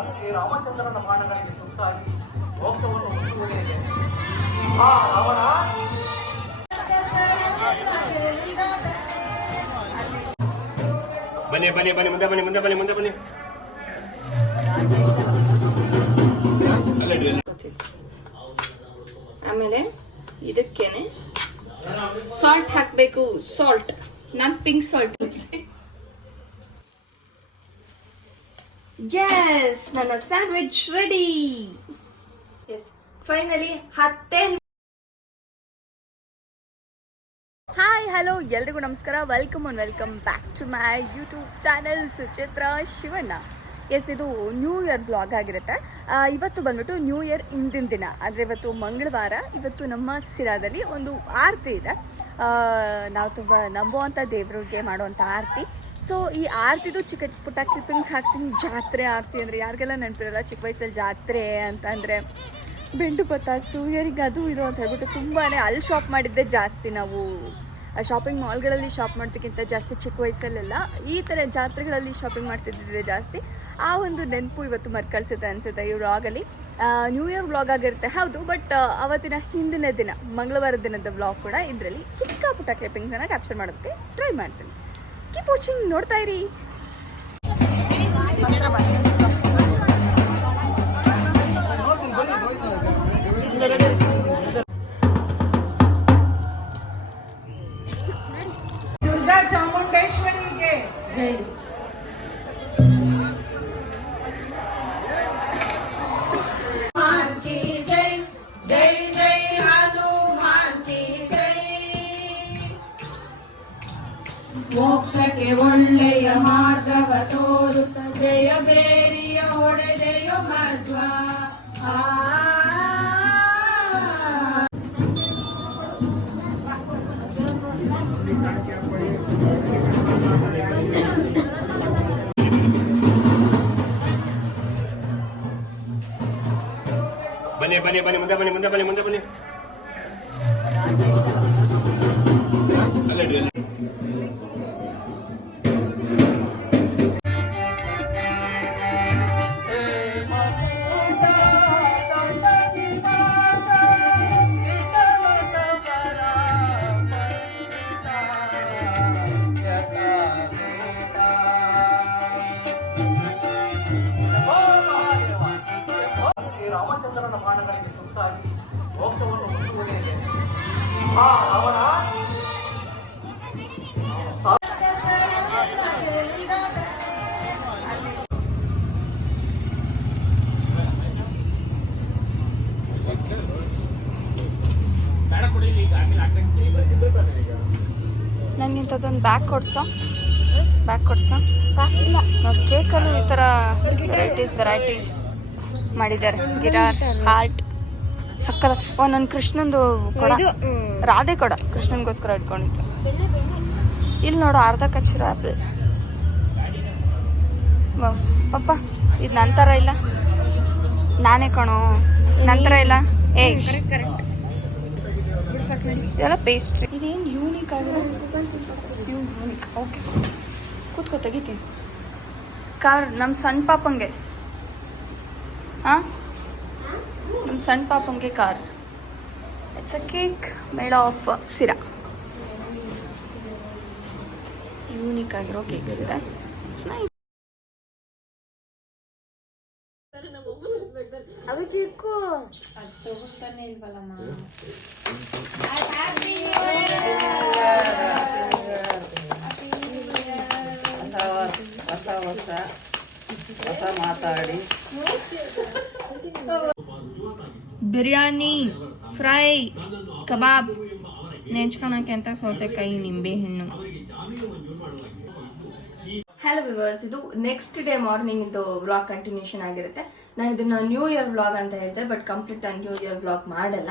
ರಾಮಚಂದ್ರನ ಬಾಣಗಳಿಗೆ ಸುತ್ತಾಗಿ ಮೋಕ್ಷವನ್ನು ಹುಟ್ಟುವುದೇನೆ. ಆ ರಾವಣ ಬನ್ನಿ ಬನ್ನಿ ಬನ್ನಿ ಮುಂದೆ ಬನ್ನಿ ಮುಂದೆ ಬನ್ನಿ ಮುಂದೆ ಬನ್ನಿ. ಆಮೇಲೆ ಇದಕ್ಕೇನೆ ಸಾಲ್ಟ್ ಹಾಕಬೇಕು. ಸಾಲ್ಟ್ ನಾನು ಪಿಂಕ್ ಸಾಲ್ಟ್. ಯಸ್, ನನ್ನ sandwich ready. Yes, finally 10. Hi, hello, ಎಲ್ರಿಗೂ ನಮಸ್ಕಾರ. Welcome back to my YouTube channel Suchitra Shivanna. Yes, ಇದು ನ್ಯೂ ಇಯರ್ ವ್ಲಾಗ್ ಆಗಿರುತ್ತೆ. ಇವತ್ತು ಬಂದ್ಬಿಟ್ಟು ನ್ಯೂ ಇಯರ್ ಹಿಂದಿನ ದಿನ, ಅಂದರೆ ಇವತ್ತು ಮಂಗಳವಾರ. ಇವತ್ತು ನಮ್ಮ ಸಿರಾದಲ್ಲಿ ಒಂದು ಆರತಿ ಇದೆ. ನಾವು ತುಂಬ ನಂಬುವಂಥ ದೇವ್ರಿಗೆ ಮಾಡುವಂಥ ಆರತಿ. ಸೊ ಈ ಆರತಿದು ಚಿಕ್ಕ ಪುಟ್ಟ ಕ್ಲಿಪ್ಪಿಂಗ್ಸ್ ಹಾಕ್ತೀನಿ. ಜಾತ್ರೆ ಆರತಿ ಅಂದರೆ ಯಾರಿಗೆಲ್ಲ ನೆನಪಿರಲ್ಲ, ಚಿಕ್ಕ ವಯಸ್ಸಲ್ಲಿ ಜಾತ್ರೆ ಅಂತಂದರೆ ಬೆಂಡು ಬತ್ತಾಸು, ಇಯರಿಂಗ್ ಅದು ಇದು ಅಂತ ಹೇಳ್ಬಿಟ್ಟು ತುಂಬಾ ಅಲ್ಲಿ ಶಾಪ್ ಮಾಡಿದ್ದೆ ಜಾಸ್ತಿ. ನಾವು ಶಾಪಿಂಗ್ ಮಾಲ್ಗಳಲ್ಲಿ ಶಾಪ್ ಮಾಡೋದಕ್ಕಿಂತ ಜಾಸ್ತಿ ಚಿಕ್ಕ ವಯಸ್ಸಲ್ಲೆಲ್ಲ ಈ ಥರ ಜಾತ್ರೆಗಳಲ್ಲಿ ಶಾಪಿಂಗ್ ಮಾಡ್ತಿದ್ದಿದ್ರೆ ಜಾಸ್ತಿ. ಆ ಒಂದು ನೆನಪು ಇವತ್ತು ಮರ್ಕಳಿಸುತ್ತೆ ಅನಿಸುತ್ತೆ ಈ ವ್ಲಾಗಲ್ಲಿ. ನ್ಯೂ ಇಯರ್ ವ್ಲಾಗ್ ಆಗಿರುತ್ತೆ ಹೌದು, ಬಟ್ ಅವತ್ತಿನ ಹಿಂದಿನ ದಿನ ಮಂಗಳವಾರ ದಿನದ ವ್ಲಾಗ್ ಕೂಡ ಇದರಲ್ಲಿ ಚಿಕ್ಕ ಪುಟ್ಟ ಕ್ಲಿಪ್ಪಿಂಗ್ಸನ್ನು ಕ್ಯಾಪ್ಚರ್ ಮಾಡೋದಕ್ಕೆ ಟ್ರೈ ಮಾಡ್ತೀನಿ. ಕೀಪ್ ವಾಚಿಂಗ್, ನೋಡ್ತಾ ಇರಿ. ದುರ್ಗಾ ಚಾಮುಂಡೇಶ್ವರಿಗೆ ಜೈ. ಮೋಕ್ಷಕ್ಕೆ ಒಳ್ಳೆಯ ಮಾರ್ಗವ ತೋರುತ್ತ ಜಯ ಬೇರಿಯ ಹೊಡೆದೆಯ ಮಧ್ವ. ಬನ್ನಿ ಬನ್ನಿ ಬನ್ನಿ ಮುಂದೆ ಬನ್ನಿ ಮುಂದೆ ಬನ್ನಿ ಮುಂದೆ ಬನ್ನಿ. ರಾಮಚಂದ್ರನ ಬಾಣಗಳಿಗೆ ಸುತ್ತಾಗಿ ಮೋಕ್ಷವನ್ನು ಹುಟ್ಟುವುದೇನೆ. ಆ ರಾವಣ ನನಗಿಂಥದ್ದೊಂದು ಬ್ಯಾಗ್ ಕೊಡ್ಸೋ ನೋಡಿ. ಕೇಕಲ್ಲೂ ಈ ಥರ ವೆರೈಟೀಸ್ ಮಾಡಿದ್ದಾರೆ. ಗಿಟಾರ್, ಹಾರ್ಟ್, ಸಕ್ಕರ. ನನ್ನ ಕೃಷ್ಣಂದು ಕೊಡ, ರಾಧೆ ಕೊಡ ಕೃಷ್ಣನ್ಗೋಸ್ಕರ ಇಟ್ಕೊಂಡಿತ್ತು. ಇಲ್ಲಿ ನೋಡು, ಅರ್ಧ ಕಚ್ಚಿರೋ ಆ್ಯಪಲ್. ಪಪ್ಪ, ಇದು ನಂತರ ಇಲ್ಲ, ನಾನೇ ಕಣೋ ನಂತರ ಇಲ್ಲ. ಇದೆಲ್ಲ ಪೇಸ್ಟ್ರಿ. ಇದೇನು ಯೂನಿಕ್ ಆಗಿದೆ. ಓಕೆ, ಕೂತ್ಕೋ, ತೆಗಿತೀನಿ. ಕಾರ್ ನಮ್ಮ ಸಣ್ಣ ಪಾಪಂಗೆ. ನಮ್ಮ ಸಣ್ಣ ಪಾಪಂಗೆ car. It's a cake made of sheera. Unique ಆಗಿರೋ ಕೇಕ್ಸ್ ಇದೆ. It's nice. ಅದು ಕೇಕು ಅದು ತಗೋತಾನೆ ಇಲ್ವಲ್ಲಮ್ಮ. ಹೊಸ ಮಾತಾಡಿ ಬಿರಿಯಾನಿ, ಫ್ರೈ, ಕಬಾಬ್, ನೆಂಚ್ಕೊಳಕ್ಕೆ ಅಂತ ಸೌತೆಕಾಯಿ, ನಿಂಬೆ ಹಣ್ಣು. ಹಲೋ ವಿವರ್ಸ್, ಇದು ನೆಕ್ಸ್ಟ್ ಡೇ ಮಾರ್ನಿಂಗ್ ಇದು ವ್ಲಾಗ್ ಕಂಟಿನ್ಯೂಷನ್ ಆಗಿರುತ್ತೆ. ನಾನು ಇದನ್ನ ನ್ಯೂ ಇಯರ್ ವ್ಲಾಗ್ ಅಂತ ಹೇಳ್ತೆ, but complete new year vlog ಮಾಡಲ್ಲ.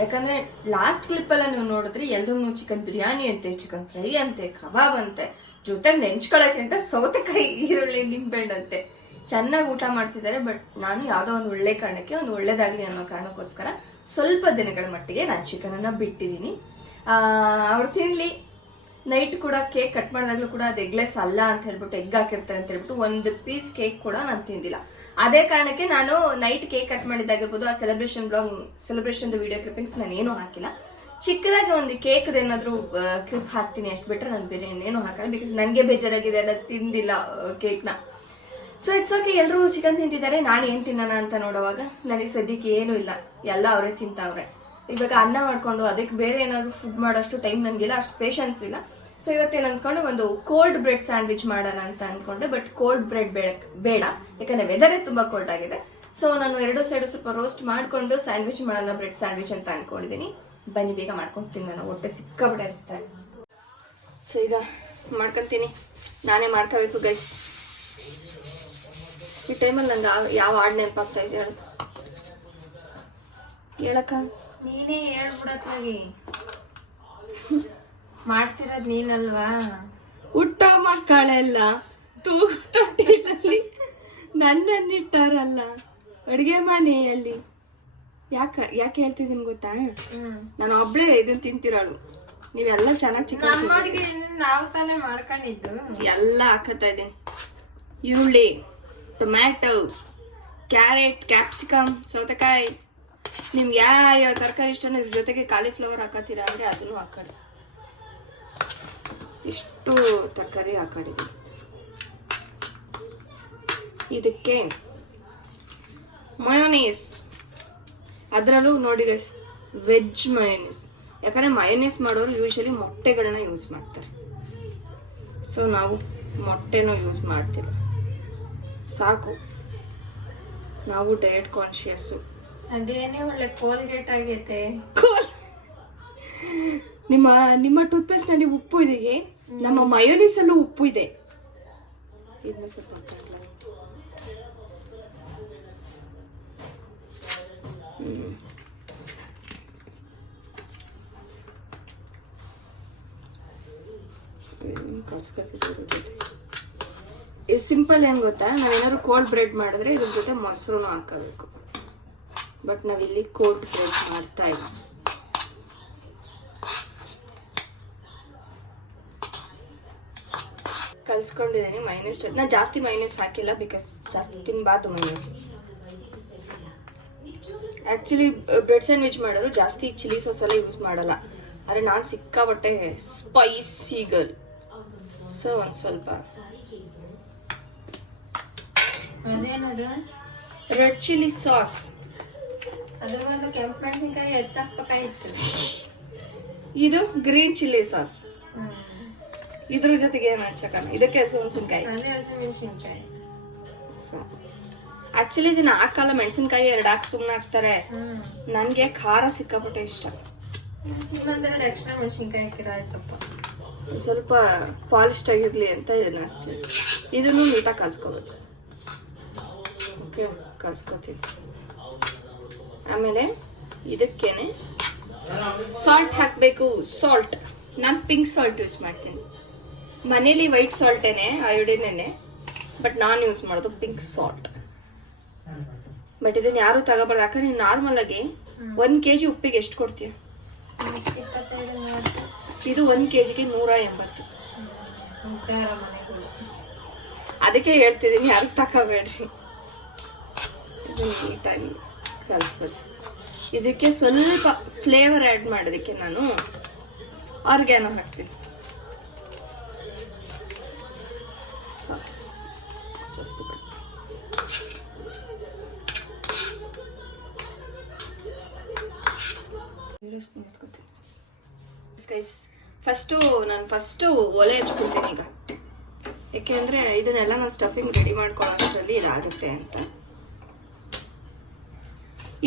ಯಾಕಂದ್ರೆ ಲಾಸ್ಟ್ ಕ್ಲಿಪ್ಪೆಲ್ಲ ನೀವು ನೋಡಿದ್ರೆ ಎಲ್ರೂ ಚಿಕನ್ ಬಿರಿಯಾನಿ ಅಂತೆ, ಚಿಕನ್ ಫ್ರೈ ಅಂತೆ, ಕಬಾಬ್ ಅಂತೆ, ಜೊತೆಗೆ ನೆಂಚ್ಕೊಳಕ್ಕೆ ಅಂತ ಸೌತೆಕಾಯಿ, ಈರುಳ್ಳಿ, ನಿಂಬೆಹಣ್ಣಂತೆ ಚೆನ್ನಾಗಿ ಊಟ ಮಾಡ್ತಿದ್ದಾರೆ. ಬಟ್ ನಾನು ಯಾವುದೋ ಒಂದು ಒಳ್ಳೆ ಕಾರಣಕ್ಕೆ, ಒಂದು ಒಳ್ಳೇದಾಗಲಿ ಅನ್ನೋ ಕಾರಣಕ್ಕೋಸ್ಕರ ಸ್ವಲ್ಪ ದಿನಗಳ ಮಟ್ಟಿಗೆ ನಾನು ಚಿಕನನ್ನು ಬಿಟ್ಟಿದ್ದೀನಿ. ಅವ್ರು ತಿನ್ಲಿ. ನೈಟ್ ಕೂಡ ಕೇಕ್ ಕಟ್ ಮಾಡಿದಾಗಲೂ ಕೂಡ ಅದು ಎಗ್ಲೆಸ್ ಅಲ್ಲ ಅಂತ ಹೇಳ್ಬಿಟ್ಟು, ಎಗ್ ಹಾಕಿರ್ತಾರೆ ಅಂತ ಹೇಳ್ಬಿಟ್ಟು ಒಂದು ಪೀಸ್ ಕೇಕ್ ಕೂಡ ನಾನು ತಿಂದಿಲ್ಲ. ಅದೇ ಕಾರಣಕ್ಕೆ ನಾನು ನೈಟ್ ಕೇಕ್ ಕಟ್ ಮಾಡಿದ್ದಾಗಿರ್ಬೋದು, ಆ ಸೆಲೆಬ್ರೇಷನ್ ವಿಡಿಯೋ ಕ್ಲಿಪ್ಪಿಂಗ್ಸ್ ನಾನು ಏನೂ ಹಾಕಿಲ್ಲ. ಚಿಕ್ಕದಾಗಿ ಒಂದು ಕೇಕ್ ಏನಾದ್ರು ಕ್ಲಿಪ್ ಹಾಕ್ತೀನಿ ಅಷ್ಟು ಬಿಟ್ರೆ ನಾನು ಬೇರೆ ಇನ್ನೇನು ಹಾಕಲ್ಲ. ಬಿಕಾಸ್ ನನಗೆ ಬೇಜಾರಾಗಿದೆ, ಎಲ್ಲ ತಿಂದಿಲ್ಲ ಕೇಕ್ನ. So it's okay. ಎಲ್ಲರೂ ಚಿಕನ್ ತಿಂತಿದ್ದಾರೆ, ನಾನು ಏನು ತಿನ್ನೋಣ ಅಂತ ನೋಡುವಾಗ ನನಗೆ ಸದ್ಯಕ್ಕೆ ಏನೂ ಇಲ್ಲ, ಎಲ್ಲ ಅವರೇ ತಿಂತಾವ್ರೆ. ಇವಾಗ ಅನ್ನ ಮಾಡ್ಕೊಂಡು ಅದಕ್ಕೆ ಬೇರೆ ಏನಾದ್ರು ಫುಡ್ ಮಾಡೋಷ್ಟು ಟೈಮ್ ನನಗಿಲ್ಲ, ಅಷ್ಟು ಪೇಷನ್ಸು ಇಲ್ಲ. ಸೊ ಇವತ್ತೇನು ಅಂದ್ಕೊಂಡು ಒಂದು ಕೋಲ್ಡ್ ಬ್ರೆಡ್ ಸ್ಯಾಂಡ್ವಿಚ್ ಮಾಡೋಣ ಅಂತ ಅಂದ್ಕೊಂಡೆ. ಬಟ್ ಕೋಲ್ಡ್ ಬ್ರೆಡ್ ಬೇಡ, ಯಾಕಂದರೆ ವೆದರೇ ತುಂಬ ಕೋಲ್ಡ್ ಆಗಿದೆ. ಸೊ ನಾನು ಎರಡು ಸೈಡು ಸ್ವಲ್ಪ ರೋಸ್ಟ್ ಮಾಡಿಕೊಂಡು ಸ್ಯಾಂಡ್ವಿಚ್ ಮಾಡೋಣ, ಬ್ರೆಡ್ ಸ್ಯಾಂಡ್ವಿಚ್ ಅಂತ ಅಂದ್ಕೊಂಡಿದ್ದೀನಿ. ಬನ್ನಿ ಬೇಗ ಮಾಡ್ಕೊಳ್ತೀನಿ, ನಾನು ಹೊಟ್ಟೆ ಸಿಕ್ಕಾಬಿಟ್ಟೆ ಹಚ್ತಾರೆ. ಸೊ ಈಗ ಮಾಡ್ಕೊತೀನಿ, ನಾನೇ ಮಾಡ್ಕೋಬೇಕು ಗೈಸ್. ಈ ಟೈಮಲ್ಲಿ ನಂಗೆ ಯಾವ ಹಾಡು ನೆನಪಾಗ್ತಾ ಇದೆ ಹೇಳಕ್ಕ? ನೀನೇ ಹೇಳ್ಬಿಡತ್ಲಾಗಿ ಮಾಡ್ತಿರೋದ್ ನೀನಲ್ವಾ? ಹುಟ್ಟೋ ಮಕ್ಕಳೆಲ್ಲ ತೂಗು ತೊಟ್ಟಿಲಲ್ಲಿ ನನ್ನನ್ನಿಟ್ಟಾರಲ್ಲ ಅಡುಗೆ ಮನೆಯಲ್ಲಿ. ಯಾಕೆ ಹೇಳ್ತಿದ್ದೀನಿ ಗೊತ್ತಾ? ನಾನು ಒಬ್ಳೆ ಇದನ್ನ ತಿಂತಿರೋಳು, ನೀವೆಲ್ಲ ಚೆನ್ನಾಗಿ ಚಿಕನ್ ಅಡಿಗೆ ನಾವು ತಾನೇ ಮಾಡ್ಕೊಂಡಿದ್ದು. ಎಲ್ಲ ಹಾಕತ್ತಾ ಇದ್ದೀನಿ. ಈರುಳ್ಳಿ, ಟೊಮ್ಯಾಟೊ, ಕ್ಯಾರೆಟ್, ಕ್ಯಾಪ್ಸಿಕಮ್, ಸೌತೆಕಾಯಿ, ನಿಮ್ಗೆ ಯಾವ ತರಕಾರಿ ಇಷ್ಟನೋ ಇದ್ರ ಜೊತೆಗೆ ಕಾಲಿಫ್ಲವರ್ ಹಾಕತ್ತೀರಾ ಅಂದ್ರೆ ಅದನ್ನು ಹಾಕೊಳ್ಳಿ. ಇಷ್ಟು ತರಕಾರಿ ಹಾಕೊಂಡಿದ್ದೀನಿ. ಇದಕ್ಕೆ ಮಯೋನೀಸ್, ಅದರಲ್ಲೂ ನೋಡಿ ವೆಜ್ ಮಯೋನೀಸ್. ಯಾಕಂದ್ರೆ ಮಯೋನೀಸ್ ಮಾಡೋರು ಯೂಶಲಿ ಮೊಟ್ಟೆಗಳನ್ನ ಯೂಸ್ ಮಾಡ್ತಾರೆ. ಸೊ ನಾವು ಮೊಟ್ಟೆನೂ ಯೂಸ್ ಮಾಡ್ತೀವಿ. ಸಾಕು, ನಾವು ಡಯಟ್ ಕಾನ್ಶಿಯಸ್ಸು. ಅದೇನೇ ಒಳ್ಳೆ ಕೋಲ್ಗೇಟ್ ಆಗೈತೆ. ನಿಮ್ಮ ಟೂತ್ ಪೇಸ್ಟ್ ನಲ್ಲಿ ಉಪ್ಪು ಇದೆಯೇ? ನಮ್ಮ ಮಯೋನೀಸ್ ಅಲ್ಲೂ ಉಪ್ಪು ಇದೆ. ಇದನ್ನ ಸ್ವಲ್ಪ ಸಿಂಪಲ್ ಏನ್ ಗೊತ್ತಾ, ನಾವೇನಾದ್ರು ಕೋಲ್ಡ್ ಬ್ರೆಡ್ ಮಾಡಿದ್ರೆ ಇದ್ರ ಜೊತೆ ಮೊಸರು ಹಾಕಬೇಕು. ಬಟ್ ನಾವಿಲ್ಲಿ ಕೋಲ್ಡ್ ಬ್ರೆಡ್ ಮಾಡ್ತಾ ಇಲ್ಲ. ಕಲ್ಸ್ಕೊಂಡಿದ್ದೀನಿ ಮೈನಸ್. ನಾನು ಜಾಸ್ತಿ ಮೈನಸ್ ಹಾಕಿಲ್ಲ, ಬಿಕಾಸ್ ಜಾಸ್ತಿ ತಿನ್ಬಾರ್ದು ಮೈನಸ್. ಆಕ್ಚುಲಿ ಬ್ರೆಡ್ ಸ್ಯಾಂಡ್ವಿಚ್ ಮಾಡೋರು ಜಾಸ್ತಿ ಚಿಲ್ಲಿ ಸಾಸ್ ಎಲ್ಲ ಯೂಸ್ ಮಾಡಲ್ಲ, ಆದರೆ ನಾನು ಸಿಕ್ಕಾಬಟ್ಟೆ ಸ್ಪೈಸಿ ಗರ್ಲ್. ಸೊ ಒಂದು ಸ್ವಲ್ಪ ಅದೇನದು ರೆಡ್ ಚಿಲ್ಲಿ ಸಾಸ್. ಅದ್ರ ಮೇಲೆ ಕೆಂಪು ಮೆಣಸಿನ್ಕಾಯಿ ಹೆಚ್ಚಾಕ್ಬೇಕಾಗಿತ್ತು. ಇದು ಗ್ರೀನ್ ಚಿಲ್ಲಿ ಸಾಸ್. ಇದ್ರ ಜೊತೆಗೆ ಏನು ಹಚ್ಚಕಲ್ಲ, ಇದಕ್ಕೆ ಹಸಿಮೆಣಸಿನ್ಕಾಯಿ. ಅದೇ ಹಸಿಮೆಣಸಿನ್ಕಾಯಿ. ಸೊ ಆಕ್ಚುಲಿ ಇದನ್ನ ಹಾಕಲ್ಲ, ಮೆಣಸಿನ್ಕಾಯಿ 2 ಹಾಕಿ ಸುಮ್ಮನೆ ಹಾಕ್ತಾರೆ. ನನಗೆ ಖಾರ ಸಿಕ್ಕಾಪಟ್ಟೆ ಇಷ್ಟ. ಇನ್ನೊಂದೆರಡು ಎಕ್ಸ್ಟ್ರಾ ಮೆಣಸಿನ್ಕಾಯಿ ಹಾಕಿರ ಆಯ್ತಪ್ಪ. ಸ್ವಲ್ಪ ಪಾಲಿಸ್ಟ್ ಆಗಿರ್ಲಿ ಅಂತ ಇದನ್ನ ಹಾಕ್ತೀನಿ. ಇದನ್ನು ನೀಟಾಗಿ ಕಲ್ಸ್ಕೋಬೇಕು. ಓಕೆ, ಕಲ್ಸ್ಕೊತೀನಿ. ಆಮೇಲೆ ಇದಕ್ಕೇನೆ ಸಾಲ್ಟ್ ಹಾಕಬೇಕು. ಸಾಲ್ಟ್ ನಾನು ಪಿಂಕ್ ಸಾಲ್ಟ್ ಯೂಸ್ ಮಾಡ್ತೀನಿ. ಮನೇಲಿ ವೈಟ್ ಸಾಲ್ಟೇನೆ, ಅಯೋಡಿನೇನೆ, ಬಟ್ ನಾನು ಯೂಸ್ ಮಾಡೋದು ಪಿಂಕ್ ಸಾಲ್ಟ್. ಬಟ್ ಇದನ್ನ ಯಾರು ತಗೋಬಾರ್ದು, ಯಾಕಂದ್ರೆ ನೀನು ನಾರ್ಮಲ್ ಆಗಿ 1 kg ಉಪ್ಪಿಗೆ ಎಷ್ಟು ಕೊಡ್ತೀಯ? ಇದು 1 kgಗೆ 180. ಅದಕ್ಕೆ ಹೇಳ್ತಿದ್ದೀನಿ, ಯಾರು ತಗೋಬೇಡ್ರಿ. ಇದು ನೀಟಾಗಿ ಕಲಿಸ್ಬೋದು. ಇದಕ್ಕೆ ಸ್ವಲ್ಪ ಫ್ಲೇವರ್ ಆ್ಯಡ್ ಮಾಡೋದಕ್ಕೆ ನಾನು ಆರ್ಗ್ಯಾನೋ ಹಾಕ್ತೀನಿ. ಜಾಸ್ತಿ ಫಸ್ಟು ಒಲೆ ಹಚ್ಕೊಳ್ತೀನಿ ಈಗ. ಯಾಕೆಂದ್ರೆ ಇದನ್ನೆಲ್ಲ ನಾನು ಸ್ಟಫಿಂಗ್ ರೆಡಿ ಮಾಡ್ಕೊಳ್ಳೋ ಅಷ್ಟರಲ್ಲಿ ಇದಾಗುತ್ತೆ ಅಂತ.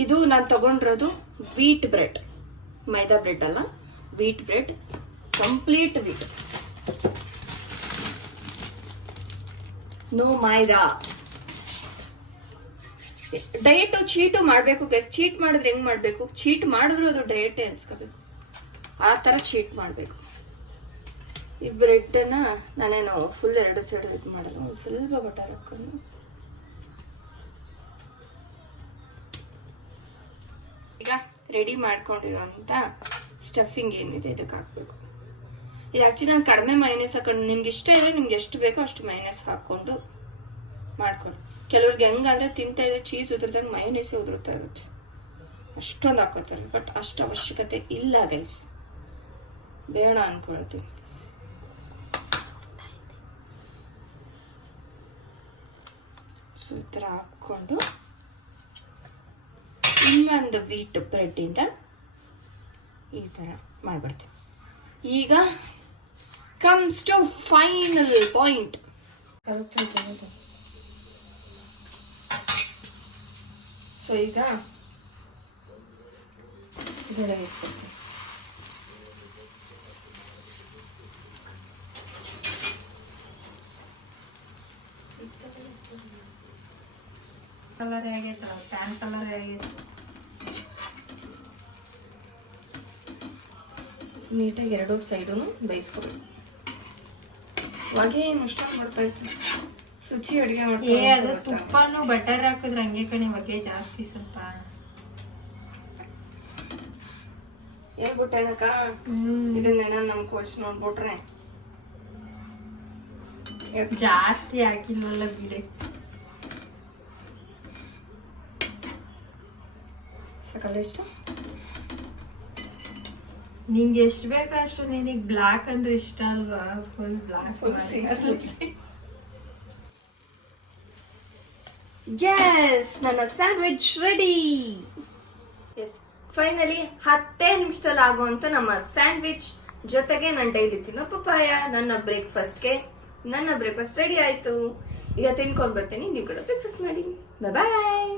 ಇದು ನಾನು ತಗೊಂಡಿರೋದು ವೀಟ್ ಬ್ರೆಡ್, ಮೈದಾ ಬ್ರೆಡ್ ಅಲ್ಲ, wheat bread, complete wheat, no maida. Diet cheat ಮಾಡಬೇಕು ಗೈಸ್. ಚೀಟ್ ಮಾಡಿದ್ರೆ ಹೆಂಗ್ ಮಾಡಬೇಕು? ಚೀಟ್ ಮಾಡಿದ್ರು ಅದು ಡಯಟೇ ಅನ್ಸ್ಕೋಬೇಕು, ಆ ಥರ ಚೀಟ್ ಮಾಡಬೇಕು. ಈ ಬ್ರೆಡ್ನ ನಾನೇನು ಫುಲ್ 2 ಸೈಡ್ ಇದು ಮಾಡಲ್ಲ, ಒಂದು ಸ್ವಲ್ಪ ಬಟರ್ ಹಾಕೊಂಡು ಈಗ ರೆಡಿ ಮಾಡ್ಕೊಂಡಿರೋಂಥ ಸ್ಟಫಿಂಗ್ ಏನಿದೆ ಇದಕ್ಕೆ ಹಾಕಬೇಕು. ಇದು ಆ್ಯಕ್ಚುಲಿ ನಾನು ಕಡಿಮೆ ಮೈನಸ್ ಹಾಕೊಂಡು, ನಿಮ್ಗೆ ಇಷ್ಟ ಇದ್ರೆ ನಿಮ್ಗೆ ಎಷ್ಟು ಬೇಕೋ ಅಷ್ಟು ಮೈನಸ್ ಹಾಕ್ಕೊಂಡು ಮಾಡ್ಕೊಂಡು. ಕೆಲವ್ರಿಗೆ ಹೆಂಗಂದ್ರೆ ತಿಂತಾ ಇದ್ರೆ ಚೀಸ್ ಉದುರ್ದಂಗೆ ಮಯೋನೀಸೇ ಉದುರ್ತಾ ಇರುತ್ತೆ, ಅಷ್ಟೊಂದು ಹಾಕೋತಾರೆ. ಬಟ್ ಅಷ್ಟು ಅವಶ್ಯಕತೆ ಇಲ್ಲ ಗೈಸ್, ಬೇಡ ಅನ್ಕೊಳ್ತೀವಿ. ಸೊ ಈ ಥರ ಹಾಕ್ಕೊಂಡು ಇನ್ನೊಂದು ವೀಟ್ ಬ್ರೆಡ್ಡಿಂದ ಈ ಥರ ಮಾಡಿಬಿಡ್ತೀನಿ. ಈಗ comes to final point. So ಈಗ ಇದೆಲ್ಲ ಇಟ್ಕೊಳ್ತೀನಿ. ಕಲರ್ ಹೇಗೈತಲ್ಲ, ಪ್ಯಾನ್ ಕಲರ್ ಹೇಗೈತೆ. ನೀಟಾಗಿ ಎರಡೂ ಸೈಡು ಬೇಯಿಸ್ಕೊಬೇಕು. ಹೊಗೆ ಏನು ಅಷ್ಟೊಂದು ಬರ್ತಾ ಇತ್ತು, ಸುಚಿ ಅಡುಗೆ ಅದು ತುಪ್ಪನು ಬಟರ್ ಹಾಕಿದ್ರೆ ಹಂಗೆ ಕಣಿ ಬಗ್ಗೆ ಜಾಸ್ತಿ ಸ್ವಲ್ಪ ಹೇಳ್ಬಿಟ್ಟೇನಕ್ಕ. ಇದನ್ನೇನ ನಮ್ ಕೋಚ್ ನೋಡ್ಬಿಟ್ರೆ ಜಾಸ್ತಿ ಹಾಕಿಲ್ವಲ್ಲ ಬಿಡೆ. ಸಕಲ ಎಷ್ಟು ನಿಂಗೆ ಎಷ್ಟು ಬೇಕು ಅಷ್ಟು. ನಿನಗೆ ಬ್ಲಾಕ್ ಅಂದ್ರೆ ಇಷ್ಟ ಅಲ್ವಾ, ಫುಲ್ ಬ್ಲಾಕ್. ಎಸ್, ನನ್ನ ಸ್ಯಾಂಡ್ವಿಚ್ ರೆಡಿ. ಎಸ್, ಫೈನಲಿ 10 ನಿಮಿಷದಲ್ಲಿ ಆಗುವಂತ ನಮ್ಮ ಸ್ಯಾಂಡ್ವಿಚ್ ಜೊತೆಗೆ ನಾನು ಡೈಲಿ ತಿನ್ನೋ ಪಪ್ಪಾಯ ನನ್ನ ಬ್ರೇಕ್ಫಾಸ್ಟ್ ರೆಡಿ ಆಯ್ತು. ಈಗ ತಿನ್ಕೊಂಡ್ ಬರ್ತೀನಿ, ನೀವು ಕೂಡ ಬ್ರೇಕ್ಫಾಸ್ಟ್ ಮಾಡಿ. ಬಾಯ್.